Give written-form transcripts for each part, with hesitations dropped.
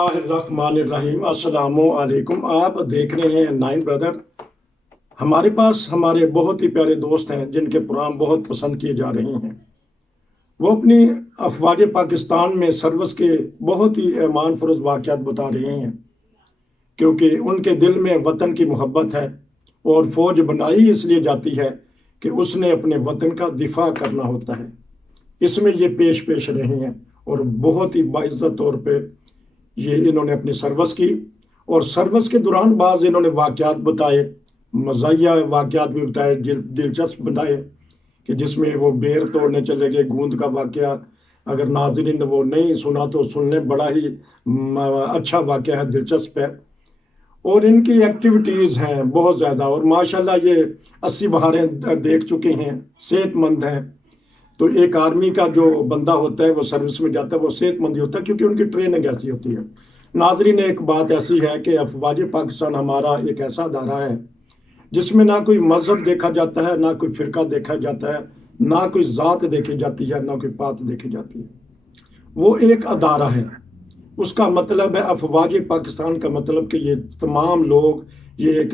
रहमान अस्सलामुअलैकुम। आप देख रहे हैं नाइन ब्रदर। हमारे पास हमारे बहुत ही प्यारे दोस्त हैं जिनके प्रोग्राम बहुत पसंद किए जा रहे हैं। वो अपनी अफवाज पाकिस्तान में सर्विस के बहुत ही ईमान फरोज वाक़यात बता रहे हैं, क्योंकि उनके दिल में वतन की मोहब्बत है और फौज बनाई इसलिए जाती है कि उसने अपने वतन का दिफा करना होता है। इसमें ये पेश पेश रहे हैं और बहुत ही बाइज्जत तौर पे ये इन्होंने अपनी सर्विस की और सर्विस के दौरान बाज़ इन्होंने वाक़यात बताए, मज़ाहिया वाक़यात भी बताए, दिलचस्प बताए कि जिसमें वो बेर तोड़ने चले गए, गूंद का वाक़या। अगर नाज़रीन ने वो नहीं सुना तो सुन लें, बड़ा ही अच्छा वाक़या है, दिलचस्प है। और इनकी एक्टिविटीज़ हैं बहुत ज़्यादा और माशाल्लाह ये 80 बहारें देख चुके हैं, सेहतमंद हैं। तो एक आर्मी का जो बंदा होता है वो सर्विस में जाता है वो सेहतमंद ही होता है, क्योंकि उनकी ट्रेनिंग ऐसी होती है। नाजरीन, एक बात ऐसी है कि अफवाज पाकिस्तान हमारा एक ऐसा अदारा है जिसमें ना कोई मजहब देखा जाता है, ना कोई फिरका देखा जाता है, ना कोई ज़ात देखी जाती है, ना कोई पात देखी जाती है। वो एक अदारा है। उसका मतलब है अफवाज पाकिस्तान का मतलब कि ये तमाम लोग ये एक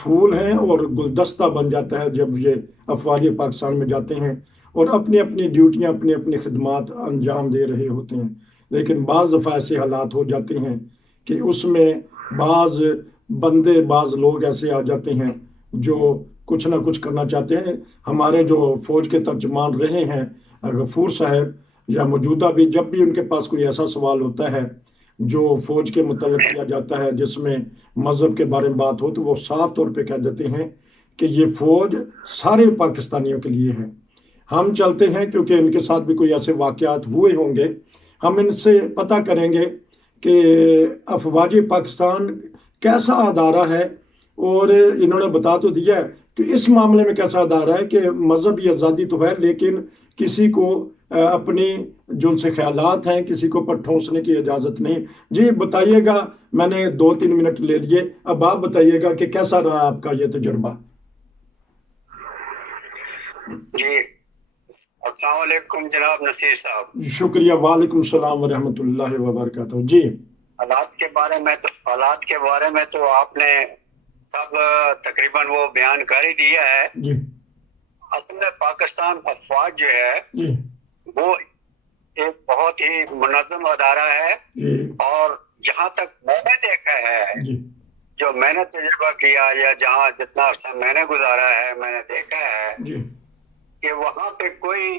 फूल हैं और गुलदस्ता बन जाता है जब ये अफवाज पाकिस्तान में जाते हैं और अपनी अपनी ड्यूटियां अपनी अपनी खिदमात अंजाम दे रहे होते हैं। लेकिन बाज़ दफ़ा ऐसे हालात हो जाते हैं कि उसमें बाज़ बंदे बाज़ लोग ऐसे आ जाते हैं जो कुछ ना कुछ करना चाहते हैं। हमारे जो फ़ौज के तर्जमान रहे हैं गफूर साहब, या मौजूदा भी, जब भी उनके पास कोई ऐसा सवाल होता है जो फ़ौज के मुतल्लिक़ किया जाता है जिसमें मज़हब के बारे में बात हो, तो वो साफ तौर पे कह देते हैं कि ये फ़ौज सारे पाकिस्तानियों के लिए है। हम चलते हैं क्योंकि इनके साथ भी कोई ऐसे वाक़यात हुए होंगे, हम इनसे पता करेंगे कि अफवाज पाकिस्तान कैसा अदारा है। और इन्होंने बता तो दिया है कि इस मामले में कैसा अदारा है कि मजहबी आज़ादी तो है, लेकिन किसी को अपनी जो उनसे ख्यालात हैं किसी को पर ठोंसने की इजाज़त नहीं। जी बताइएगा, मैंने 2-3 मिनट ले लिए, अब आप बताइएगा कि कैसा रहा आपका ये तजुर्बा। जी, अस्सलाम वालेकुम जनाब नसीर साहब। शुक्रिया, वालेकुम सलाम व रहमतुल्लाहि व बरकातहू। जी हालात के बारे में तो आपने सब तकरीबन वो बयान कर ही दिया है। जी असल में पाकिस्तान अफवाज जो है जी वो एक बहुत ही मुनज़्ज़म अदारा है। जी और जहाँ तक मैंने देखा है, जी जो मैंने तजुर्बा किया या जहाँ जितना अरसा मैंने गुजारा है, मैंने देखा है जी कि वहाँ पे कोई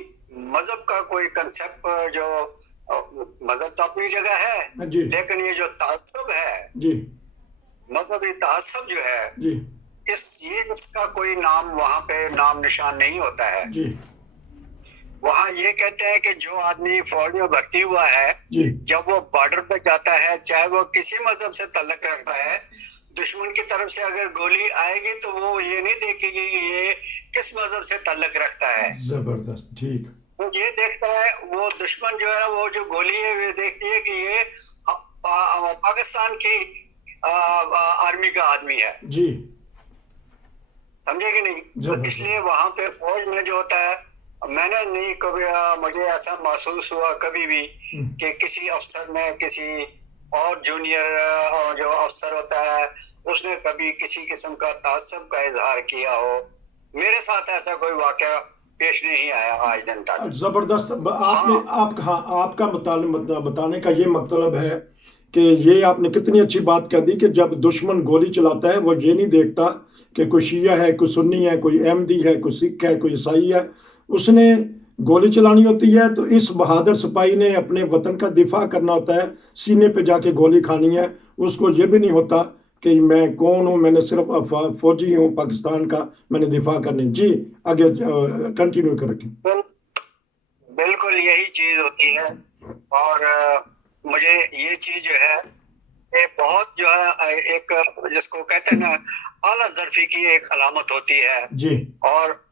मजहब का कोई कंसेप्ट, जो मजहब तो अपनी जगह है, जी लेकिन ये जो तासुब है, जी मजहबी तासुब जो है, जी इसका कोई नाम वहाँ पे नाम निशान नहीं होता है। जी वहाँ ये कहते हैं कि जो आदमी फौज में भर्ती हुआ है, जी जब वो बॉर्डर पे जाता है, चाहे वो किसी मजहब से ताल्लुक रखता है, दुश्मन की तरफ से अगर गोली आएगी तो वो ये नहीं देखेगी कि ये किस मजहब से ताल्लुक रखता है। जबरदस्त, ठीक। वो ये देखता है, वो दुश्मन जो है वो जो गोली है वो देखती है कि ये पाकिस्तान की आर्मी का आदमी है। जी समझे कि नहीं? तो इसलिए वहां पे फौज में जो होता है, मैंने नहीं कभी मुझे ऐसा महसूस हुआ कभी भी कि किसी अफसर ने किसी और जूनियर जो अफसर होता है उसने कभी किसी किस्म का तासुब का इजहार किया हो। मेरे साथ ऐसा कोई वाकया पेश नहीं आया आज दिन तक। जबरदस्त। आपने आपका बताने का ये मतलब है कि ये आपने कितनी अच्छी बात कह दी कि जब दुश्मन गोली चलाता है वो ये नहीं देखता कि कोई शिया है, कोई सुन्नी है, कोई अहमदी है, कोई सिख है, कोई ईसाई है। उसने गोली चलानी होती है तो इस बहादुर सिपाही ने अपने वतन का दिफा करना होता है, सीने पे जाके गोली खानी है। उसको ये भी नहीं होता कि मैं कौन हूँ, मैंने सिर्फ फौजी हूँ पाकिस्तान का, मैंने दिफा करनी। जी आगे कंटिन्यू करें। बिल्कुल यही चीज होती है। और मुझे ये चीज जो है ये बहुत जो है एक जिसको कहते हैं ना आला ज़र्फ़ी की एक अलामत होती है जी और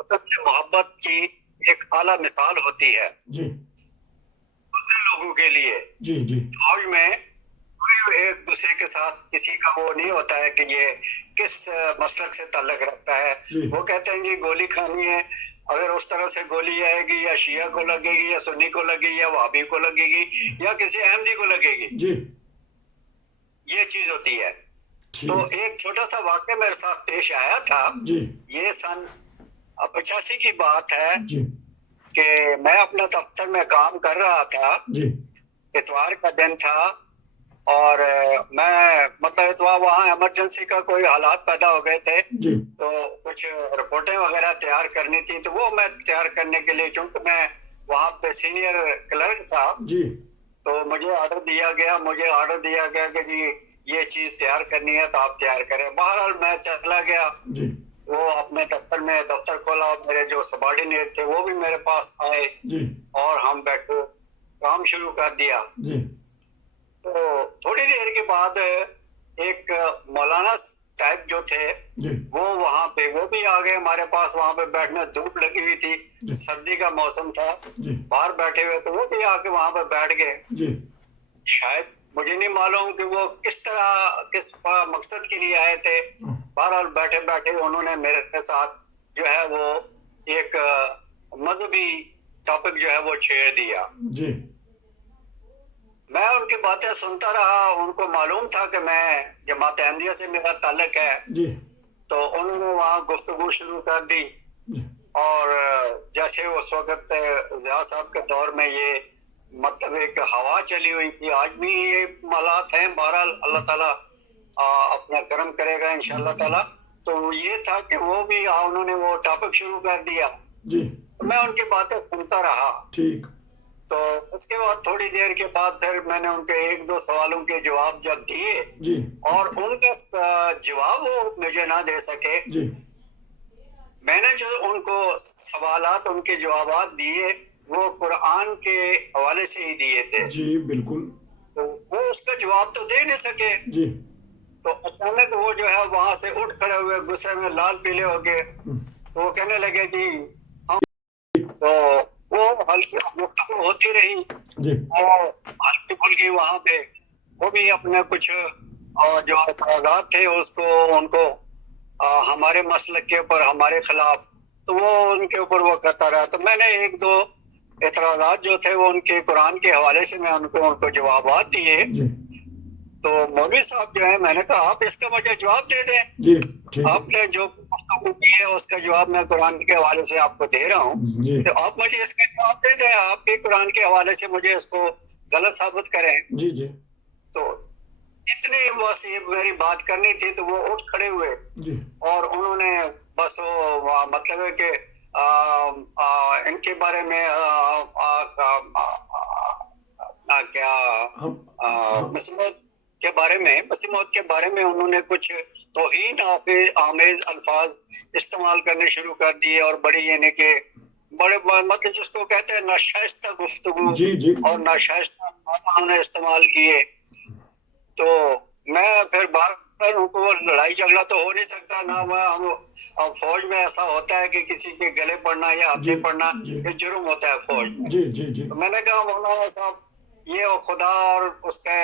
मोहब्बत की एक आला मिसाल होती है जी लोगों के लिए। जी जी फौज में कोई एक दूसरे के साथ किसी का वो नहीं होता है कि ये किस मसलक से ताल्लुक रखता है। वो कहते हैं जी गोली खानी है, अगर उस तरह से गोली आएगी या शिया को लगेगी या सुन्नी को लगेगी या वहाबी को लगेगी या किसी अहमदी को लगेगी, जी ये चीज होती है। ठीक। तो एक छोटा सा वाक्य मेरे साथ पेश आया था जी ये सन 85 की बात है जी कि मैं अपने दफ्तर में काम कर रहा था, जी इतवार का दिन था और मैं मतलब इतवार वहाँ इमरजेंसी का कोई हालात पैदा हो गए थे, जी तो कुछ रिपोर्टें वगैरह तैयार करनी थी, तो वो मैं तैयार करने के लिए, चूंकि मैं वहाँ पे सीनियर क्लर्क था, जी तो मुझे ऑर्डर दिया गया कि जी ये चीज तैयार करनी है तो आप तैयार करें। बहरहाल मैं चला गया, जी वो अपने दफ्तर में दफ्तर खोला, मेरे जो सबॉर्डिनेट थे वो भी मेरे पास आए जी और हम बैठे काम शुरू कर दिया। जी तो थोड़ी देर के बाद एक मौलाना टाइप जो थे जी वो वहाँ पे वो भी आ गए हमारे पास, वहाँ पे बैठना, धूप लगी हुई थी, जी सर्दी का मौसम था, जी बाहर बैठे हुए, तो वो भी आके वहाँ पे बैठ गए। जी शायद मुझे नहीं मालूम कि वो किस मकसद के लिए आए थे। बहरहाल बैठे बैठे उन्होंने मेरे साथ जो है वो एक मजहबी टॉपिक जो है वो छेड़ दिया। जी मैं उनकी बातें सुनता रहा, उनको मालूम था कि मैं जमात अहमदिया से मेरा ताल्लुक है, जी तो उन्होंने वहाँ गुफ्तगू शुरू कर दी। जी और जैसे उस वक्त ज़िया साहब के दौर में ये मतलब एक हवा चली हुई थी, आज भी ये हालात हैं, बहरहाल अल्लाह ताला अपना करम करेगा इंशाअल्लाह ताला। तो ये था कि वो भी उन्होंने वो टॉपिक शुरू कर दिया, जी तो मैं उनकी बातें सुनता रहा। ठीक। तो उसके बाद थोड़ी देर के बाद फिर मैंने उनके एक दो सवालों के जवाब जब दिए जी और उनका जवाब वो मुझे ना दे सके, जी मैंने जो उनको सवालात उनके जवाबात दिए वो कुरान के हवाले से ही दिए थे। जी बिल्कुल। तो वो उसका जवाब तो दे नहीं सके। जी तो अचानक वो जो है वहां से उठ खड़े हुए, गुस्से में लाल पीले हो गए, तो वो कहने लगे जी हम, तो वो हल्की गुफ्तगू होती रही जी और हल्की फुल्की वहां पे वो भी अपने कुछ जो एतराज़ात थे उसको उनको हमारे मसलक के ऊपर हमारे खिलाफ, तो वो उनके ऊपर वो करता रहा। तो मैंने एक दो एतराज़ात जो थे वो उनके कुरान के हवाले से मैं उनको जवाबात दिए। जी तो मौलवी साहब जो है, मैंने कहा आप इसका मुझे जवाब दे दें, जी ठीक है। आपने जो गुफ्तगू की है उसका जवाब मैं कुरान के हवाले से आपको दे रहा हूँ, जी तो आप मुझे इसका जवाब दे दें, आप भी कुरान के हवाले से मुझे इसको गलत साबित करें। जी जी तो इतनी बस ये मेरी बात करनी थी, तो वो उठ खड़े हुए जी और उन्होंने बस वो मतलब है कि इनके बारे में क्या मसीमत के बारे में उन्होंने कुछ तौहीन आमेज अल्फाज इस्तेमाल करने शुरू कर दिए और बड़ी यानी के बड़े मतलब जिसको कहते हैं नाशाइस्ता गुफ्तगू जी जी और नाशाइस्ता उन्होंने इस्तेमाल किए। तो मैं फिर बाहर उनको, लड़ाई झगड़ा तो हो नहीं सकता ना, हम फौज में ऐसा होता है कि किसी के गले पड़ना या हाथे पड़ना ये जुर्म होता है फौज में। जी जी जी तो मैंने कहा मौलाना साहब ये खुदा और उसके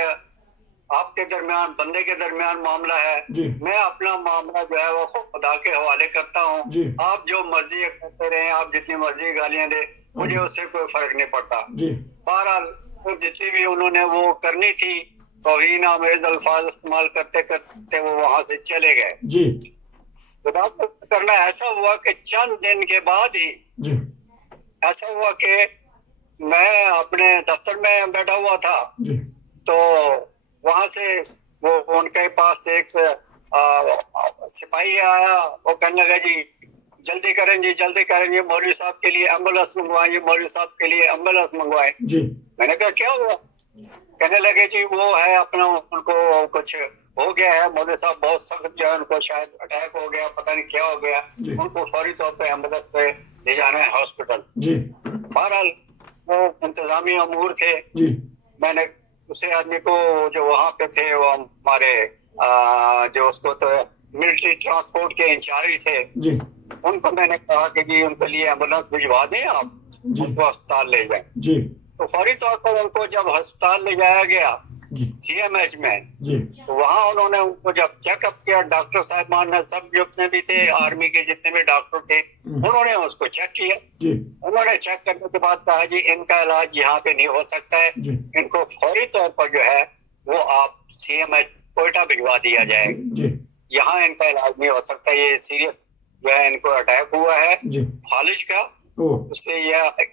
आपके दरमियान, बंदे के दरमियान मामला है, मैं अपना मामला जो है वो खुदा के हवाले करता हूँ, आप जो मर्जी करते रहे, आप जितनी मर्जी गालियां दे, मुझे उससे कोई फर्क नहीं पड़ता। बहरहाल जितनी भी उन्होंने वो करनी थी तौहीन आमेज अल्फाज इस्तेमाल करते करते वो वहां से चले गए। जी खुदा को करना ऐसा हुआ कि चंद दिन के बाद ही जी ऐसा हुआ कि मैं अपने दफ्तर में बैठा हुआ था, जी तो वहां से वो उनके पास एक सिपाही आया, वो कहने लगा जी जल्दी करें जी, मौलवी साहब के लिए एम्बुलेंस मंगवाएं, जी मौलवी साहब के लिए एम्बुलेंस मंगवाएं। जी मैंने कहा क्या हुआ? कहने लगे जी वो है अपना, उनको कुछ हो गया है, मौलवी साहब बहुत सख्त जो है, उनको शायद अटैक हो गया, पता नहीं क्या हो गया, उनको फौरी तौर पे एम्बुलेंस पे ले जाना है हॉस्पिटल। बहरहाल वो इंतजामी अमूर थे। मैंने दूसरे आदमी को जो वहां पे थे वो हमारे जो उसको तो मिलिट्री ट्रांसपोर्ट के इंचार्ज थे, उनको मैंने कहा कि जी उनके लिए एम्बुलेंस भिजवा दें, आप उनको अस्पताल ले जाएं। तो फौरी तौर पर उनको जब अस्पताल ले जाया गया CMH में, तो वहाँ उन्होंने उनको जब चेकअप किया, डॉक्टर साहबान ने सब जितने भी थे आर्मी के जितने भी डॉक्टर थे उन्होंने उसको चेक किया। उन्होंने चेक करने के बाद कहा जी इनका इलाज यहाँ पे नहीं हो सकता है, इनको फौरी तौर पर जो है वो आप CMH कोयटा भिजवा दिया जाए। जी यहाँ इनका इलाज नहीं हो सकता, ये सीरियस जो है इनको अटैक हुआ है जी फालिज का, ओह इसलिए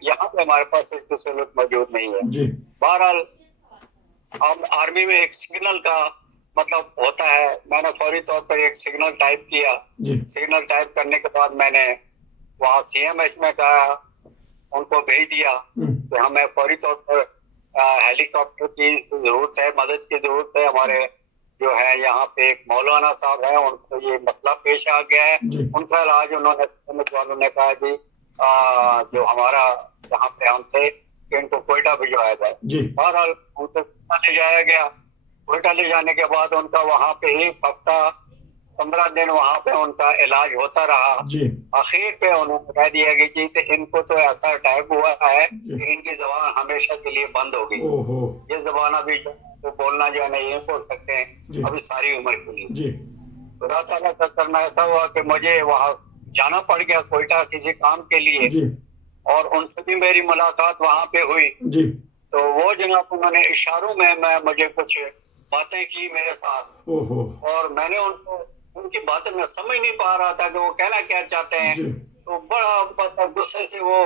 यहाँ पे हमारे पास इसकी सहूलत मौजूद नहीं है। जी बहरहाल हम आर्मी में एक सिग्नल का मतलब होता है, मैंने फौरी तौर पर एक सिग्नल टाइप किया। जी सिग्नल टाइप करने के बाद मैंने वहाँ CMH में कहा, उनको भेज दिया कि हमें फौरी तौर पर हेलीकॉप्टर की जरूरत है, मदद की जरूरत है। हमारे जो है यहाँ पे एक मौलाना साहब है, उनको ये मसला पेश आ गया है, जी उनका इलाज उन्होंने कहा जी जो हमारा यहाँ पे हम थे कि इनको कोयटा भिजवाया जाए। जी बहरहाल उनको कोयटा ले जाया गया। कोयटा ले जाने के बाद उनका वहाँ पे 1 हफ्ता 15 दिन वहाँ पे उनका इलाज होता रहा। जी आखिर पे उन्होंने कह दिया कि जी तो इनको तो ऐसा अटैक हुआ है जी कि इनकी जबान हमेशा के लिए बंद हो गई। ओहो ये जबान अभी तो बोलना जो है ना ये बोल सकते जी हैं अभी सारी उम्र के लिए। जी खुदा ताला का करना ऐसा हुआ कि मुझे वहाँ जाना पड़ गया कोयटा किसी काम के लिए, जी और उनसे भी मेरी मुलाकात वहाँ पे हुई। जी तो वो जनाब उन्होंने इशारों में मुझे कुछ बातें की मेरे साथ, ओहो और मैंने उनको उनकी बातें मैं समझ नहीं पा रहा था कि वो कहना क्या चाहते हैं। जी तो बड़ा मतलब गुस्से से वो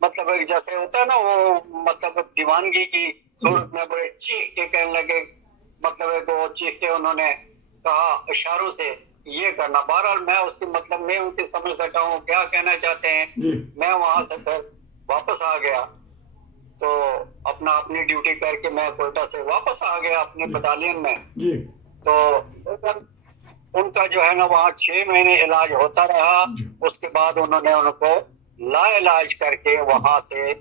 मतलब एक जैसे होता है ना वो मतलब दीवानगी की सूरत में बड़े चीख के कहने लगे, मतलब एक वो चीख के उन्होंने कहा इशारों से ये करना। बहरहाल मैं उसकी मतलब नहीं उनकी समझ सका हूँ क्या कहना चाहते हैं। जी मैं वहां से फिर वापस आ गया, तो अपनी ड्यूटी करके मैं कोयटा से वापस आ गया अपने बटालियन में। जी तो उनका जो है ना वहाँ 6 महीने इलाज होता रहा। जी उसके बाद उन्होंने उनको लाइलाज करके वहां से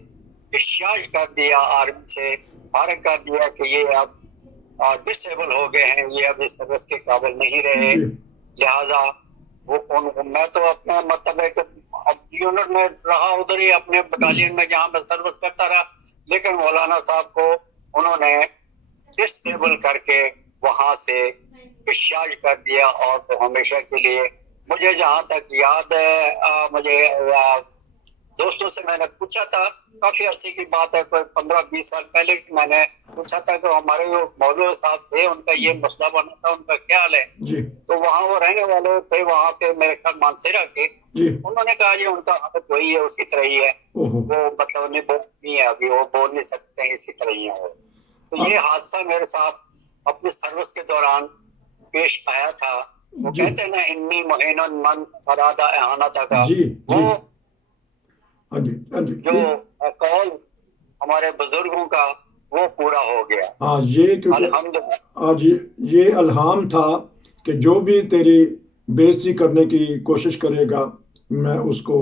डिस्चार्ज कर दिया, आर्मी से फारिग कर दिया कि ये अब डिसेबल हो गए हैं, ये अब इस सर्विस के काबिल नहीं रहे। जी लिहाजा मैं तो अपने मतलब एक यूनिट में रहा, उधर ही अपने बटालियन में जहाँ मैं सर्विस करता रहा, लेकिन मौलाना साहब को उन्होंने डिसेबल करके वहां से डिस्चार्ज कर दिया। और तो हमेशा के लिए मुझे जहाँ तक याद है मुझे दोस्तों से मैंने पूछा था, काफी अरसे की बात है, कोई 15-20 साल पहले मैंने पूछा था कि हमारे जो मौलवी साहब थे उनका ये मसला बना था, उनका क्या हाल है। जी तो वहाँ वो रहने वाले थे वहाँ पे मेरे ख्याल मानसेरा के, जी उन्होंने कहा जी उनका हालत वही है, उसी तरह ही है, ओहो वो मतलब नहीं है अभी, वो बोल नहीं सकते हैं, इसी तरह ही है वो। तो ये हादसा मेरे साथ अपने सर्विस के दौरान पेश आया था। वो जी कहते हैं ना इन्नी मुहीनन मन फरादा एहाना था, जी वो जी हाँ जी हाँ जी जो कौल हमारे बुजुर्गों का वो पूरा हो गया हाँ ये क्योंकि अल्हम्दुलिल्लाह। आज ये अल्हाम था कि जो भी तेरी बेइज्जती करने की कोशिश करेगा मैं उसको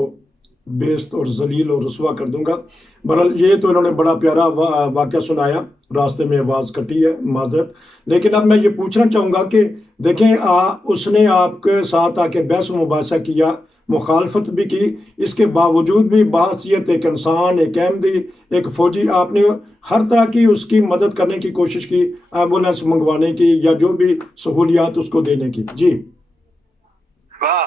बेइज्जत और जलील और रुसवा कर दूंगा। बहरहाल ये तो इन्होंने बड़ा प्यारा वाक़या सुनाया, रास्ते में आवाज़ कटी है माजरत। लेकिन अब मैं ये पूछना चाहूँगा कि देखें उसने आपके साथ आके बहस मुबासा किया, मुखालफत भी की, इसके बावजूद भी बाहसियत एक इंसान, एक अहमदी, एक फौजी, आपने हर तरह की उसकी मदद करने की कोशिश की, एम्बुलेंस मंगवाने की या जो भी सहूलियात उसको देने की। जी वाह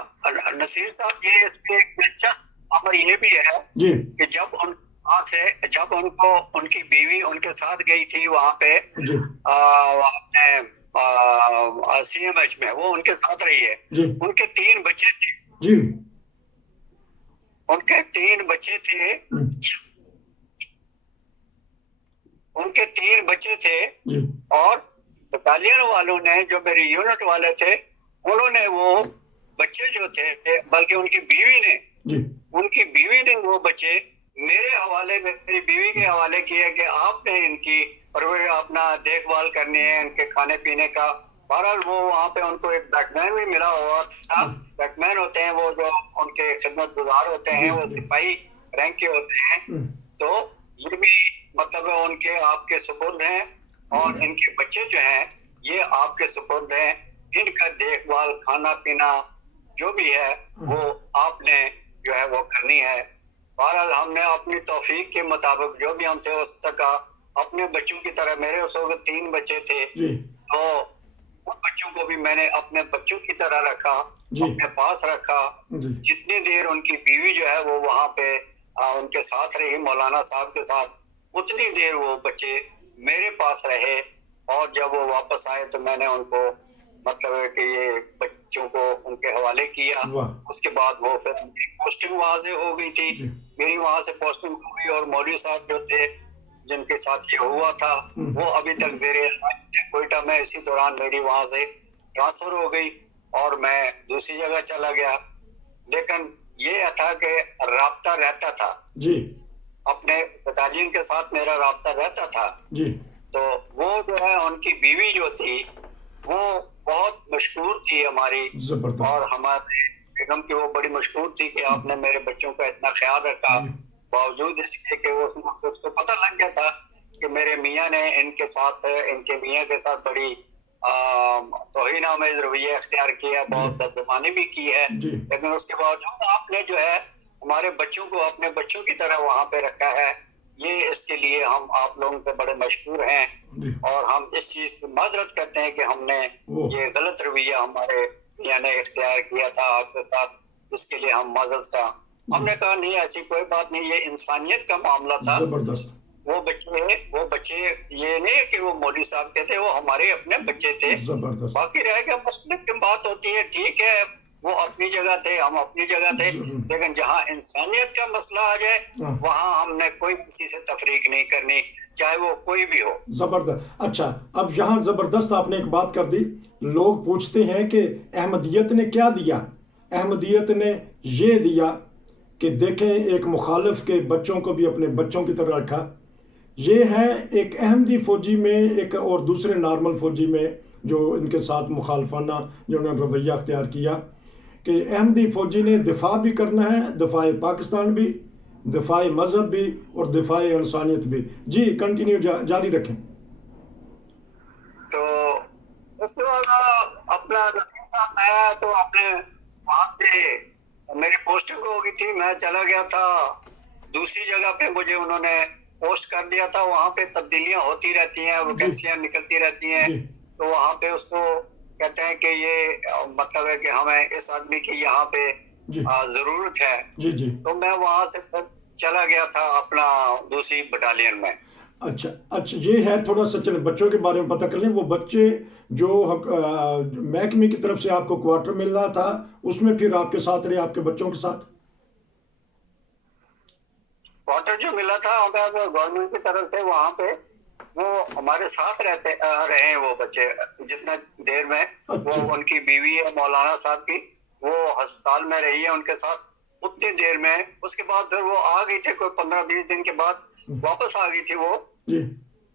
नसीर साहब, ये इसमें एक दिलचस्प अमर ये भी है जी कि जब उनको उनकी बीवी उनके साथ गई थी वहां पे जी अपने CMH में, वो उनके साथ रही है। जी उनके 3 बच्चे थे, जी उनके 3 बच्चे थे, उनके 3 बच्चे थे। जी और बटालियन वालों ने, जो मेरे यूनिट वाले थे, उन्होंने वो बच्चे जो थे, बल्कि उनकी बीवी ने वो बच्चे मेरे हवाले में, मेरी बीवी के हवाले किए कि आपने इनकी परवरिश, अपना देखभाल करनी है, इनके खाने पीने का। बहरहाल वो वहाँ पे उनको एक बैटमैन भी मिला हुआ था। बैटमैन होते हैं वो जो उनके खिदमत गुजार होते हैं, वो सिपाही रैंक के होते हैं। तो ये भी मतलब उनके आपके सुपुर्द हैं, और इनके बच्चे जो हैं ये आपके सुपुर्द हैं। इनका देखभाल, खाना पीना जो भी है वो आपने जो है वो करनी है। बहरहाल हमने अपनी तौफीक के मुताबिक जो भी हमसे हो सका अपने बच्चों की तरह, मेरे उस वक्त 3 बच्चे थे, तो उन बच्चों को भी मैंने अपने बच्चों की तरह रखा, अपने पास रखा। जितनी देर उनकी बीवी जो है वो वहाँ पे उनके साथ रही, मौलाना साहब के साथ, उतनी देर वो बच्चे मेरे पास रहे। और जब वो वापस आए तो मैंने उनको मतलब है कि ये बच्चों को उनके हवाले किया। उसके बाद वो फिर पोस्टिंग वहां से हो गई थी, मेरी वहां से पोस्टिंग हो गई, और मौलवी साहब जो थे जिनके साथ ये हुआ था वो अभी तक जेरे कोयटा में, इसी दौरान मेरी वहां से ट्रांसफर हो गई और मैं दूसरी जगह चला गया। लेकिन ये था कि राब्ता रहता था जी, अपने बटालियन के साथ मेरा राब्ता रहता था जी। तो वो जो है उनकी बीवी जो थी वो बहुत मशहूर थी हमारी, और हमारे बेगम की वो बड़ी मशहूर थी कि आपने मेरे बच्चों का इतना ख्याल रखा, बावजूद इसके कि वो उसको पता लग गया था कि मेरे मियाँ ने इनके मियाँ के साथ बड़ी तौहीन-आमेज़ रवैया इख्तियार किया, बहुत बदज़ुबानी भी की है, लेकिन उसके बावजूद आपने जो है हमारे बच्चों को अपने बच्चों की तरह वहां पे रखा है। ये इसके लिए हम आप लोगों पे बड़े मशहूर हैं और हम इस चीज की माजरत करते हैं कि हमने ये गलत रवैया हमारे मियां ने इख्तियार किया था आपके साथ, इसके लिए हम माजरत का हमने कहा नहीं ऐसी कोई बात नहीं, ये इंसानियत का मामला था। वो बच्चे ये नहीं कि वो मौलवी साहब के थे, वो हमारे अपने बच्चे थे। बाकी रह गया मुस्लिम की बात होती है, ठीक है, वो अपनी जगह थे, हम अपनी जगह थे, लेकिन जहाँ इंसानियत का मसला आ जाए वहाँ हमने कोई किसी से तफरीक नहीं करनी, चाहे वो कोई भी हो। जबरदस्त। अच्छा, अब यहाँ जबरदस्त आपने एक बात कर दी। लोग पूछते हैं कि अहमदियत ने क्या दिया। अहमदियत ने ये दिया कि देखें, एक मुखालिफ के बच्चों को भी अपने बच्चों की तरह रखा। ये है एक अहमदी फौजी में एक और दूसरे नॉर्मल फौजी में जो इनके साथ मुखालफाना जो उन्होंने रवैया अख्तियार किया कि अहमदी फौजी ने दिफा भी करना है, दिफाए पाकिस्तान भी, दिफाए मजहब भी और दिफाए इंसानियत भी। जी कंटिन्यू जारी रखें। तो उसके बाद अपना रसीद साहब आया तो आपने वहां से मेरी पोस्टिंग हो गई थी, मैं चला गया था दूसरी जगह पे, मुझे उन्होंने पोस्ट कर दिया था। वहां पे तब्दीलियां होती रहती हैं, वैकेंसियां निकलती रहती हैं, तो वहां पे उसको कहते हैं कि ये मतलब है कि हमें इस आदमी की यहाँ पे जरूरत है। जी जी। तो मैं वहां से चला गया था अपना दूसरी बटालियन में। अच्छा, ये है थोड़ा सा, चले बच्चों के बारे में पता कर लें। वो बच्चे जो महकमे की तरफ से आपको क्वार्टर मिल रहा था उसमें फिर आपके साथ रहे, आपके बच्चों के साथ क्वार्टर जो मिला था गवर्नमेंट की तरफ से, वहां पे वो हमारे साथ रहे हैं वो बच्चे जितना देर में। अच्छा। वो उनकी बीवी है मौलाना साहब की, वो अस्पताल में रही है उनके साथ उतनी देर में। उसके बाद फिर वो आ गई थी, कोई 15-20 दिन के बाद वापस आ गई थी वो।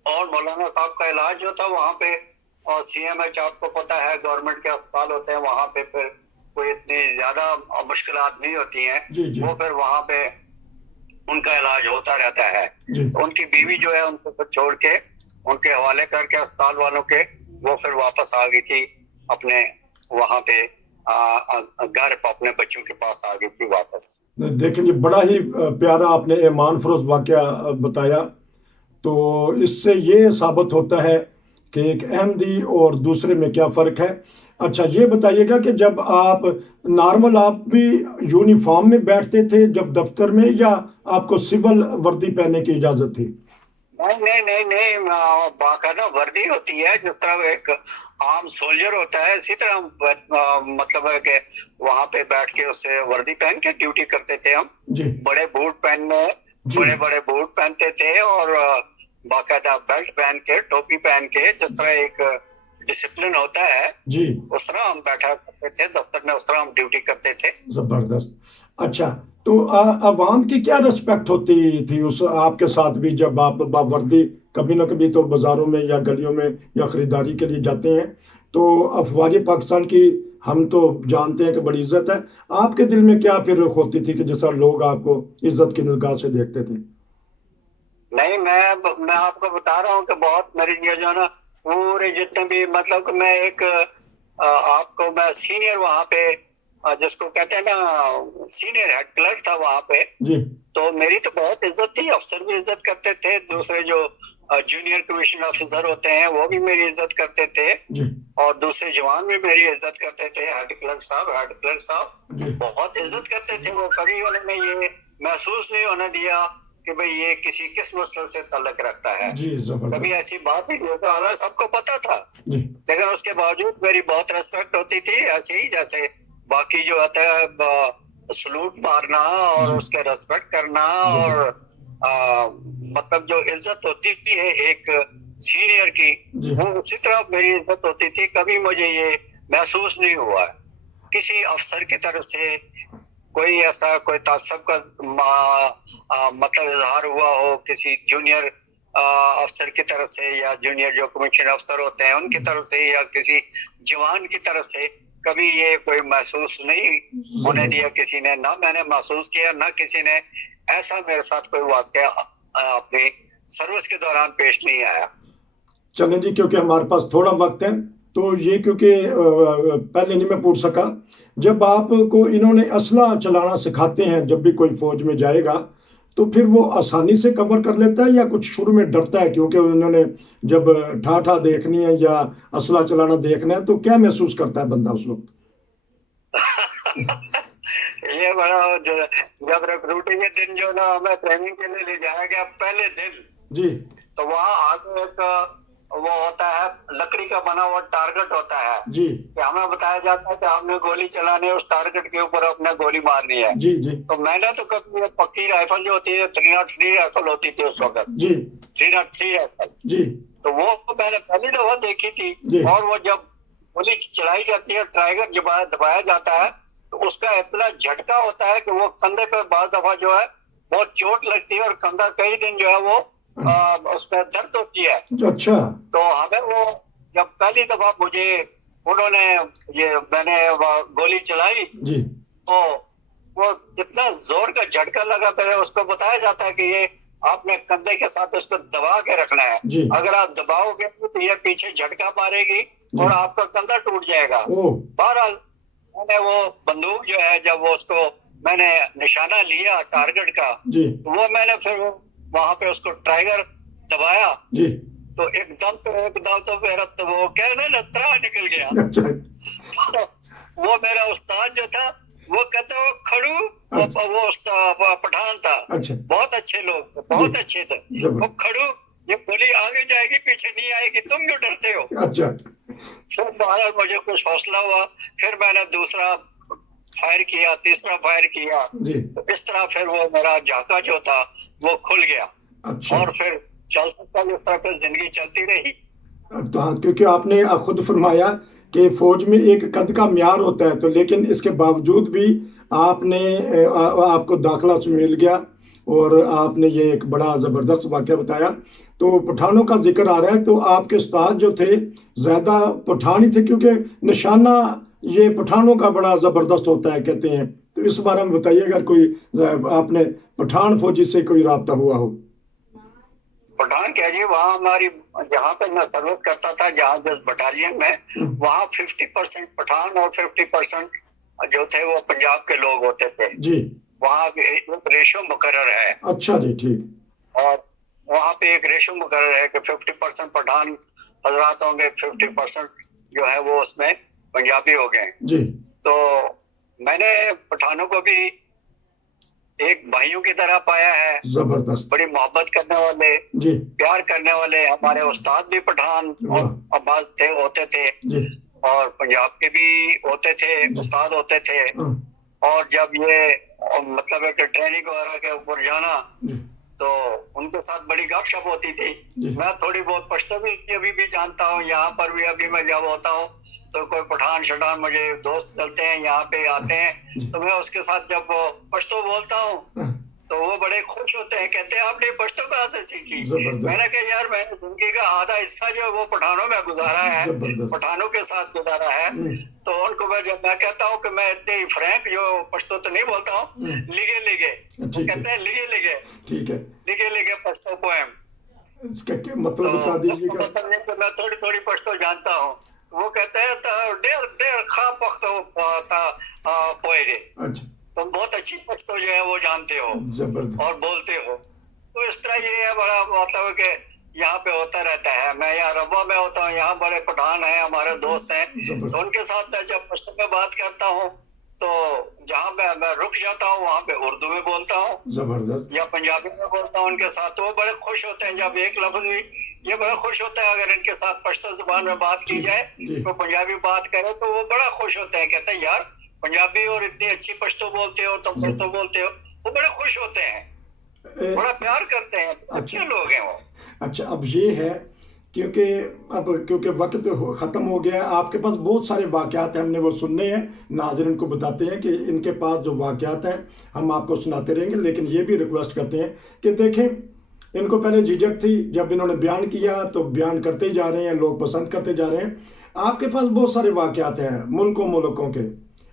और मौलाना साहब का इलाज जो था वहाँ पे, और CMH आपको पता है गवर्नमेंट के अस्पताल होते हैं, वहाँ पे फिर कोई इतनी ज्यादा मुश्किलात नहीं होती हैं। वो फिर वहाँ पे उनका इलाज होता रहता है। तो उनकी बीवी जो है उनको छोड़ के उनके हवाले करके अस्पताल वालों के, वो फिर वापस आ गई थी अपने वहां पे घर पर, अपने बच्चों के पास आ गई थी वापस। देखेंगे, बड़ा ही प्यारा आपने ईमान फरोज वाकया बताया। तो इससे ये साबित होता है कि एक अहमदी और दूसरे में क्या फ़र्क है। अच्छा, ये बताइएगा कि जब आप नॉर्मल, आप भी यूनिफॉर्म में बैठते थे जब दफ्तर में, या आपको सिविल वर्दी पहनने की इजाज़त थी? नहीं, बाकायदा वर्दी होती है, जिस तरह एक आम सोल्जर होता है इसी तरह मतलब है कि वहां पे बैठ के उससे वर्दी पहन के ड्यूटी करते थे हम। बड़े बूट बड़े बूट पहनते थे और बाकायदा बेल्ट पहन के, टोपी पहन के, जिस तरह एक डिसिप्लिन होता है जी, उस तरह हम बैठा करते थे दफ्तर में, उस तरह हम ड्यूटी करते थे। जबरदस्त। अच्छा, तो अवाम की क्या रिस्पेक्ट होती थी उस आपके साथ भी, जब आप बावर्दी कभी ना कभी तो बाजारों में या गलियों में या खरीदारी के लिए जाते हैं, तो अफवाज पाकिस्तान की हम तो जानते हैं कि बड़ी इज्जत है, आपके दिल में क्या फिर होती थी कि जैसा लोग आपको इज्जत की निगाह से देखते थे? नहीं, मैं आपको बता रहा हूँ कि बहुत मेरी जो ना पूरे जितने भी, मतलब कि मैं एक आपको मैं सीनियर वहाँ पे जिसको कहते हैं ना सीनियर हेड क्लर्क था वहाँ पे जी। तो मेरी तो बहुत इज्जत थी, अफसर भी इज्जत करते थे, दूसरे जो जूनियर कमीशन ऑफिसर होते हैं वो भी मेरी इज्जत करते थे जी। और दूसरे जवान भी मेरी इज्जत करते थे। हेड क्लर्क साहब बहुत इज्जत करते थे वो। कभी उन्होंने ये महसूस नहीं होने दिया कि भाई ये किसी किस मसल से ताल्लुक रखता है। जी जबरदस्त। कभी ऐसी बात ही नहीं होता, और सबको पता था, जी लेकिन उसके बावजूद मेरी बहुत रेस्पेक्ट होती थी। ऐसे ही जैसे बाकी जो होता है सलूट मारना और जी उसके रेस्पेक्ट करना, जी और मतलब जो इज्जत होती है एक सीनियर की, जी वो उसी तरह मेरी इज्जत होती थी। कभी मुझे ये महसूस नहीं हुआ किसी अफसर की तरफ से कोई ऐसा कोई तासब का मतलब इजहार हुआ हो किसी जूनियर अफसर की तरफ से, या जूनियर जो कमीशन अफसर होते हैं उनकी तरफ से, या किसी जवान की तरफ से। कभी ये कोई महसूस नहीं होने दिया किसी ने, ना मैंने महसूस किया, ना किसी ने ऐसा मेरे साथ कोई वाकया अपनी सर्विस के दौरान पेश नहीं आया। चलें जी, क्योंकि हमारे पास थोड़ा वक्त है तो ये, क्योंकि पहले नहीं मैं पूछ सका, जब आपको इन्होंने असला चलाना सिखाते हैं जब भी कोई फौज में जाएगा, तो फिर वो आसानी से कवर कर लेता है या कुछ शुरू में डरता है, क्योंकि उन्होंने जब ठाठा देखनी है या असला चलाना देखना है, तो क्या महसूस करता है बंदा उस वक्त? ये बड़ा जब रिक्रूटिंग के दिन जो ना हमें ट्रेनिंग के लिए ले जाया गया पहले दिन जी, तो वहाँ आगे एक वो होता है लकड़ी का बना हुआ टारगेट होता है जी कि हमें बताया जाता है कि हमने गोली चलानी है, उस टारगेट के ऊपर अपने गोली मारनी है। जी जी तो मैंने तो कभी ये पक्की राइफल जो होती है 303 राइफल होती थी उस वक्त, जी 303 राइफल, जी तो वो मैंने पहली दफा देखी थी। जी और वो जब गोली चलाई जाती है, ट्राइगर जब दबाया जाता है, तो उसका इतना झटका होता है कि वो कंधे पर बार दफा जो है बहुत चोट लगती है, और कंधा कई दिन जो है वो उसमें दर्द होती है। अच्छा, तो हमें वो जब पहली दफा मुझे उन्होंने मैंने गोली चलाई, जी तो वो इतना जोर का झटका लगा। पहले उसको बताया जाता है कि ये आपने कंधे के साथ उसको दबा के रखना है, जी अगर आप दबाओगे तो ये पीछे झटका मारेगी और आपका कंधा टूट जाएगा। ओ बहरहाल मैंने वो बंदूक जो है, जब वो उसको मैंने निशाना लिया टारगेट का, जी वो मैंने फिर वहां पे उसको ट्राइगर दबाया, जी, तो एकदम तो मेरा तो वो कहना ना त्राह निकल गया। अच्छा, वो मेरा उस्ताद जो था वो कहते वो खड़ू, अच्छा, वो उस्ताद पठान था, अच्छा, बहुत अच्छे लोग, बहुत अच्छे थे। वो खड़ू, ये गोली आगे जाएगी पीछे नहीं आएगी, तुम क्यों डरते हो? अच्छा, फिर बाहर मुझे कुछ हौसला हुआ, फिर मैंने दूसरा फायर किया, तीसरा फायर किया, जी, तो इस तरह फिर वो मेरा झाका जो था वो खुल गया। अच्छा, और फिर चल सकता, इस तरह फिर जिंदगी चलती रही। तो हाँ, क्योंकि आपने खुद फरमाया कि फौज में एक कद का म्यार होता है, तो लेकिन इसके बावजूद भी आपने आपको दाखिला मिल गया और आपने ये एक बड़ा ज़बरदस्त वाक़या बताया। तो पठानों का जिक्र आ रहा है, तो आपके उस्ताद जो थे ज़्यादा पठान ही थे, क्योंकि निशाना ये पठानों का बड़ा ज़बरदस्त होता है कहते हैं। तो इस बारे में बताइए, अगर कोई आपने पठान फौजी से कोई राब्ता हुआ हो। पठान क्या जी, वहाँ हमारी जहाँ पे मैं सर्विस करता था, जहाँ जिस बटालियन में, वहाँ 50% पठान और 50% जो थे वो पंजाब के लोग होते थे जी, वहाँ एक रेशो मुकर्रर है। अच्छा जी, ठीक। और वहाँ पे एक रेशो मुकर्रर है कि 50% पठान हजरात होंगे, 50% जो है वो उसमें पंजाबी हो गए जी। तो मैंने पठानों को भी एक भाइयों की तरह पाया है, जबरदस्त, बड़ी मोहब्बत करने वाले, जी, प्यार करने वाले। हमारे उस्ताद भी पठान और अब्बास थे, होते थे, जी, और पंजाब के भी होते थे, उस्ताद होते थे। और जब ये मतलब एक ट्रेनिंग वगैरह के ऊपर जाना, तो उनके साथ बड़ी गपशप होती थी। मैं थोड़ी बहुत पश्तो भी अभी भी जानता हूँ, यहाँ पर भी अभी मैं जब होता हूँ तो कोई पठान शठान मुझे दोस्त चलते हैं, यहाँ पे आते हैं, तो मैं उसके साथ जब पश्तो बोलता हूँ तो वो बड़े खुश होते हैं, कहते हैं आपने पश्तो कहाँ से सीखी? मैंने कहा यार मैंने जिंदगी का आधा हिस्सा जो वो पठानों में गुजारा है, पठानों के साथ गुजारा है। तो उनको जब मैं कहता हूँ कि मैं इतने फ्रैंक जो पश्तो तो नहीं बोलता हूँ, लिगे लिगे, कहते हैं लिगे लिगे, ठीक है, लिगे लिगे पश्तो पोएम। इसका क्या मतलब बता दीजिएगा? तो मैं थोड़ी थोड़ी पश्तो जानता हूँ। वो कहते हैं डेर डेर खा पख्तो पोएरे, तुम बहुत अच्छी पश्तो जो है वो जानते हो और बोलते हो। तो इस तरह ये है, बड़ा मतलब कि यहाँ पे होता रहता है। मैं यहाँ रब्बा में होता हूँ, यहाँ बड़े पठान हैं, हमारे दोस्त हैं, तो उनके साथ मैं जब पश्तो में बात करता हूँ तो जहाँ मैं रुक जाता हूँ वहां पे उर्दू में बोलता हूँ जबरदस्त, या पंजाबी में बोलता हूँ उनके साथ, तो वो बड़े खुश होते हैं जब एक लफ्ज भी, ये बड़ा खुश होता है अगर इनके साथ पश्तो जुबान में बात की जाए, तो पंजाबी बात करे तो वो बड़ा खुश होते हैं, कहते हैं यार पंजाबी और इतनी अच्छी पश्तो बोलते हो, तुम पश्तो बोलते हो, वो बड़े खुश होते हैं, बड़ा प्यार करते हैं, अच्छे लोग हैं वो। अच्छा, अब ये है क्योंकि वक्त ख़त्म हो गया है, आपके पास बहुत सारे वाक़यात हैं, हमने वो सुनने हैं, नाज़रीन को बताते हैं कि इनके पास जो वाक़यात हैं हम आपको सुनाते रहेंगे, लेकिन ये भी रिक्वेस्ट करते हैं कि देखें, इनको पहले झिझक थी, जब इन्होंने बयान किया तो बयान करते ही जा रहे हैं, लोग पसंद करते जा रहे हैं। आपके पास बहुत सारे वाक़यात हैं मुल्कों के,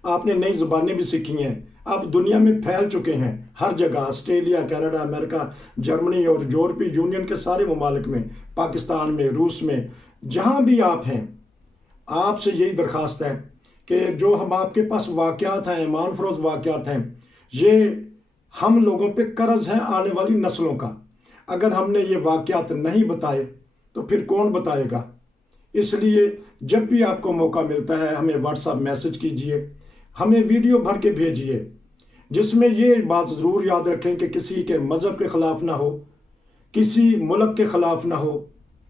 आपने नई ज़ुबानें भी सीखी हैं, आप दुनिया में फैल चुके हैं हर जगह, ऑस्ट्रेलिया, कनाडा, अमेरिका, जर्मनी और यूरोपीय यूनियन के सारे ममालिक में, पाकिस्तान में, रूस में, जहाँ भी आप हैं, आपसे यही दरख्वास्त है कि जो हम आपके पास वाक़यात हैं, ईमान फरोज़ वाक़यात हैं, ये हम लोगों पे कर्ज है आने वाली नस्लों का। अगर हमने ये वाक़यात नहीं बताए तो फिर कौन बताएगा? इसलिए जब भी आपको मौका मिलता है हमें व्हाट्सएप मैसेज कीजिए, हमें वीडियो भर के भेजिए, जिसमें ये बात ज़रूर याद रखें कि किसी के मज़हब के ख़िलाफ़ ना हो, किसी मुल्क के ख़िलाफ़ ना हो,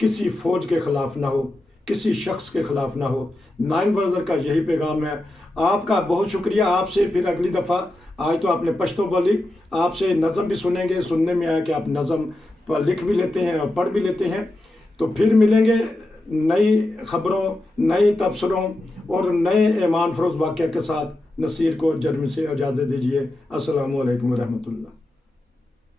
किसी फ़ौज के ख़िलाफ़ ना हो, किसी शख्स के ख़िलाफ़ ना हो। नाइन ब्रदर का यही पैगाम है। आपका बहुत शुक्रिया। आपसे फिर अगली दफ़ा, आज तो आपने पश्तो बोली, आपसे नज़म भी सुनेंगे। सुनने में आया कि आप नज़म पर लिख भी लेते हैं और पढ़ भी लेते हैं। तो फिर मिलेंगे नई खबरों, नए तबसरों और नए ईमान फरोज़ वाक़या के साथ। नसीर को जर्मनी से इजाज़त दीजिए। अस्सलामु अलैकुम रहमतुल्लाह।